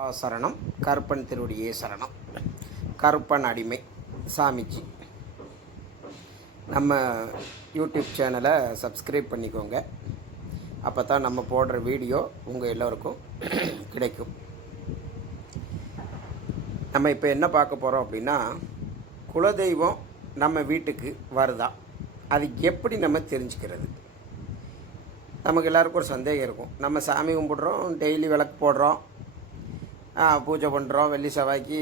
சரணம். கருப்பன் திருவடியே சரணம். கருப்பன் அடிமை சாமிஜி. நம்ம யூடியூப் சேனலை சப்ஸ்கிரைப் பண்ணிக்கோங்க. அப்போ தான் நம்ம போடுற வீடியோ உங்கள் எல்லோருக்கும் கிடைக்கும். நம்ம இப்போ என்ன பார்க்க போகிறோம் அப்படின்னா, குலதெய்வம் நம்ம வீட்டுக்கு வருதா, அது எப்படி நம்ம தெரிஞ்சுக்கிறது? நமக்கு எல்லாருக்கும் ஒரு சந்தேகம் இருக்கும். நம்ம சாமி கும்பிடுறோம், டெய்லி விளக்கு போடுறோம், பூஜை பண்ணுறோம், வெள்ளி செவ்வாய்க்கு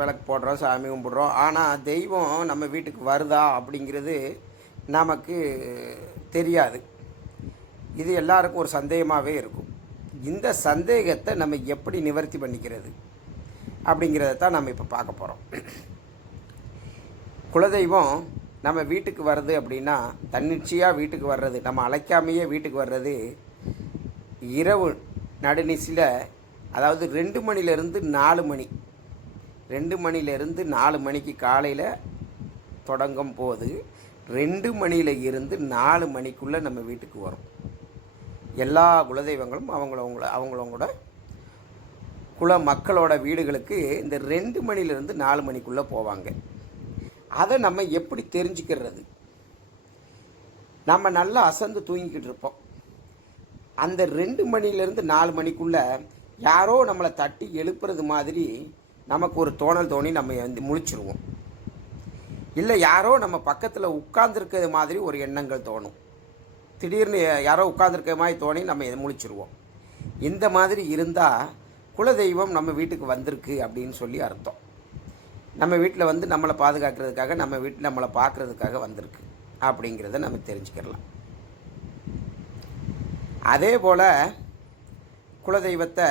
விளக்கு போடுறோம், சாமி கும்பிடுறோம். ஆனால் தெய்வம் நம்ம வீட்டுக்கு வருதா அப்படிங்கிறது நமக்கு தெரியாது. இது எல்லாருக்கும் ஒரு சந்தேகமாகவே இருக்கும். இந்த சந்தேகத்தை நம்ம எப்படி நிவர்த்தி பண்ணிக்கிறது அப்படிங்கிறத தான் நம்ம இப்போ பார்க்க போகிறோம். குலதெய்வம் நம்ம வீட்டுக்கு வர்றது அப்படின்னா, தன்னிச்சையாக வீட்டுக்கு வர்றது, நம்ம அழைக்காமையே வீட்டுக்கு வர்றது இரவு நடுநிசியில், அதாவது 2 மணிலேருந்து 4 மணி, 2 மணிலேருந்து 4 மணிக்கு காலையில் தொடங்கும் போது 2 மணியில் இருந்து 4 மணிக்குள்ளே நம்ம வீட்டுக்கு வரும். எல்லா குலதெய்வங்களும் அவங்களோட குல மக்களோட வீடுகளுக்கு இந்த 2 மணிலேருந்து 4 மணிக்குள்ளே போவாங்க. அதை நம்ம எப்படி தெரிஞ்சுக்கிறது? நம்ம நல்லா அசந்து தூங்கிக்கிட்டு இருப்போம். அந்த 2 மணிலேருந்து 4 மணிக்குள்ளே யாரோ நம்மளை தட்டி எழுப்புறது மாதிரி நமக்கு ஒரு தோணல் தோணி நம்ம வந்து முழிச்சிருவோம். இல்லை, யாரோ நம்ம பக்கத்தில் உட்கார்ந்துருக்கிறது மாதிரி ஒரு எண்ணங்கள் தோணும். திடீர்னு யாரோ உட்கார்ந்துருக்க மாதிரி தோணி நம்ம முழிச்சிருவோம். இந்த மாதிரி இருந்தால் குலதெய்வம் நம்ம வீட்டுக்கு வந்திருக்கு அப்படின்னு சொல்லி அர்த்தம். நம்ம வீட்டில் வந்து நம்மளை பாதுகாக்கிறதுக்காக, நம்ம வீட்டில் நம்மளை பார்க்குறதுக்காக வந்திருக்கு அப்படிங்கிறத நம்ம தெரிஞ்சுக்கிடலாம். அதே போல் குலதெய்வத்தை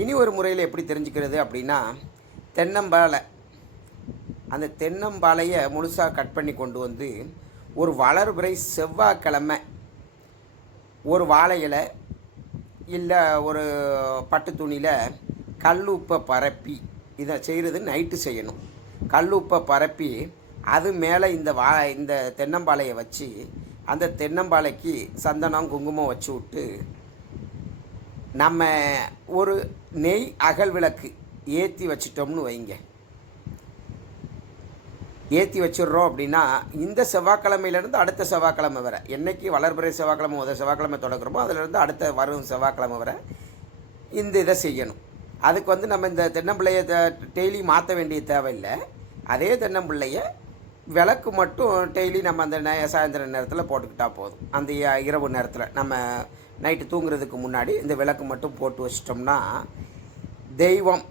இனி ஒரு முறையில் எப்படி தெரிஞ்சுக்கிறது அப்படின்னா, தென்னம்பாலை, அந்த தென்னம்பாலையை முழுசாக கட் பண்ணி கொண்டு வந்து ஒரு வளர்பிறை செவ்வாய்க்கிழமை ஒரு வாழை இலை இல்லை ஒரு பட்டு துணியில் கல்லுப்பை பரப்பி, இதை செய்கிறது நைட்டு செய்யணும். கல்லுப்பை பரப்பி அது மேலே இந்த தென்னம்பாலையை வச்சு, அந்த தென்னம்பாலைக்கு சந்தனம் குங்குமம் வச்சு விட்டு, நம்ம ஒரு நெய் அகல் விளக்கு ஏற்றி வச்சிட்டோம்னு வைங்க. ஏற்றி வச்சிடுறோம் அப்படின்னா, இந்த செவ்வாய்க்கிழமையிலேருந்து அடுத்த செவ்வாய்க்கிழமை வரை, என்றைக்கு வளர்பிறை செவ்வாய்க்கிழமை முதல் செவ்வாய்க்கிழமை தொடங்குறோமோ அதிலேருந்து அடுத்த வரும் செவ்வாய்க்கிழமை வரை இந்த இதை செய்யணும். அதுக்கு வந்து நம்ம இந்த தென்னம்பிள்ளையை டெய்லி மாற்ற வேண்டிய தேவையில்லை. அதே தென்னம்பிள்ளையை விளக்கு மட்டும் டெய்லி நம்ம அந்த சாயந்தர நேரத்தில் போட்டுக்கிட்டால் போதும். அந்த இரவு நேரத்தில் நம்ம நைட்டு தூங்குறதுக்கு முன்னாடி இந்த விளக்கு மட்டும் போட்டு வச்சிட்டோம்னா, தெய்வம்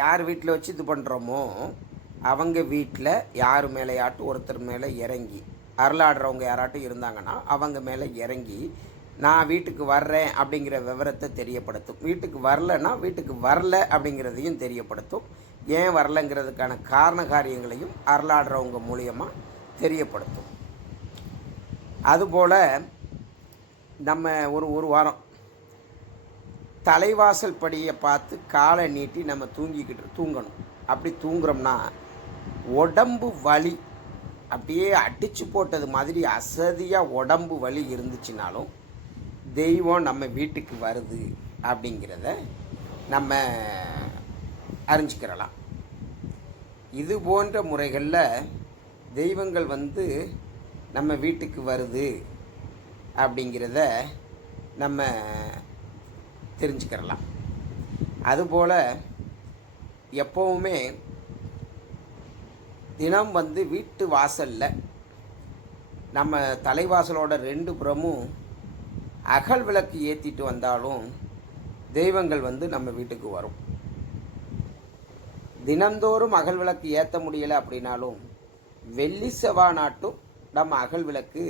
யார் வீட்டில் வச்சு இது பண்ணுறோமோ அவங்க வீட்டில் யார் மேலேயாட்டும் ஒருத்தர் மேலே இறங்கி, அருளாடுறவங்க யாராட்டும் இருந்தாங்கன்னா அவங்க மேலே இறங்கி, நான் வீட்டுக்கு வர்றேன் அப்படிங்கிற விவரத்தை தெரியப்படுத்தும். வீட்டுக்கு வரலைன்னா வீட்டுக்கு வரல அப்படிங்கிறதையும் தெரியப்படுத்தும். ஏன் வரலைங்கிறதுக்கான காரண காரியங்களையும் அருளாடுறவங்க மூலியமாக தெரியப்படுத்தும். அதுபோல் நம்ம ஒரு வாரம் தலைவாசல் படியை பார்த்து காலை நீட்டி நம்ம தூங்கணும். அப்படி தூங்குறோம்னா உடம்பு வலி அப்படியே அடித்து போட்டது மாதிரி அசதியாக உடம்பு வலி இருந்துச்சுனாலும் தெய்வம் நம்ம வீட்டுக்கு வருது அப்படிங்கிறத நம்ம அறிஞ்சிக்கிறலாம். இது போன்ற முறைகளில் தெய்வங்கள் வந்து நம்ம வீட்டுக்கு வருது அப்படிங்கிறத நம்ம தெரிஞ்சுக்கிறலாம். அதுபோல் எப்போவுமே தினம் வந்து வீட்டு வாசலில் நம்ம தலைவாசலோட 2 புறமும் அகல் விளக்கு ஏற்றிட்டு வந்தாலும் தெய்வங்கள் வந்து நம்ம வீட்டுக்கு வரும். தினந்தோறும் அகல் விளக்கு ஏற்ற முடியலை அப்படின்னாலும் வெள்ளி செவ்வாய் நாட்டும் நம்ம அகல் விளக்கு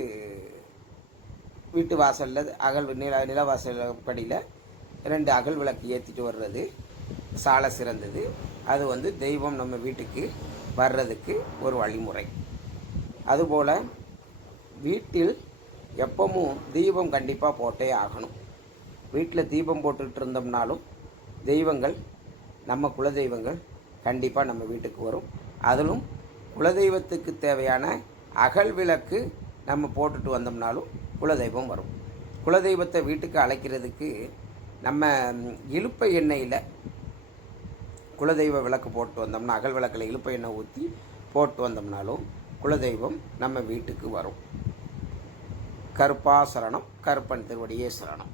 வீட்டு வாசலில் நிலவாசல் படியில் 2 அகல் விளக்கு ஏற்றிட்டு வர்றது சால சிறந்தது. அது வந்து தெய்வம் நம்ம வீட்டுக்கு வர்றதுக்கு ஒரு வழிமுறை. அதுபோல் வீட்டில் எப்பவும் தீபம் கண்டிப்பாக போட்டே ஆகணும். வீட்டில் தீபம் போட்டுட்டு இருந்தோம்னாலும் தெய்வங்கள், நம்ம குலதெய்வங்கள் கண்டிப்பாக நம்ம வீட்டுக்கு வரும். அதிலும் குலதெய்வத்துக்கு தேவையான அகல் விளக்கு நம்ம போட்டுட்டு வந்தோம்னாலும் குலதெய்வம் வரும். குலதெய்வத்தை வீட்டுக்கு அழைக்கிறதுக்கு நம்ம இலுப்பை எண்ணெயில் குலதெய்வ விளக்கு போட்டு வந்தோம்னா, அகல் விளக்கில் இலுப்பை எண்ணெய் ஊற்றி போட்டு வந்தோம்னாலும் குலதெய்வம் நம்ம வீட்டுக்கு வரும். கருப்பா சரணம், கருப்பன் திருவடியே சரணம்.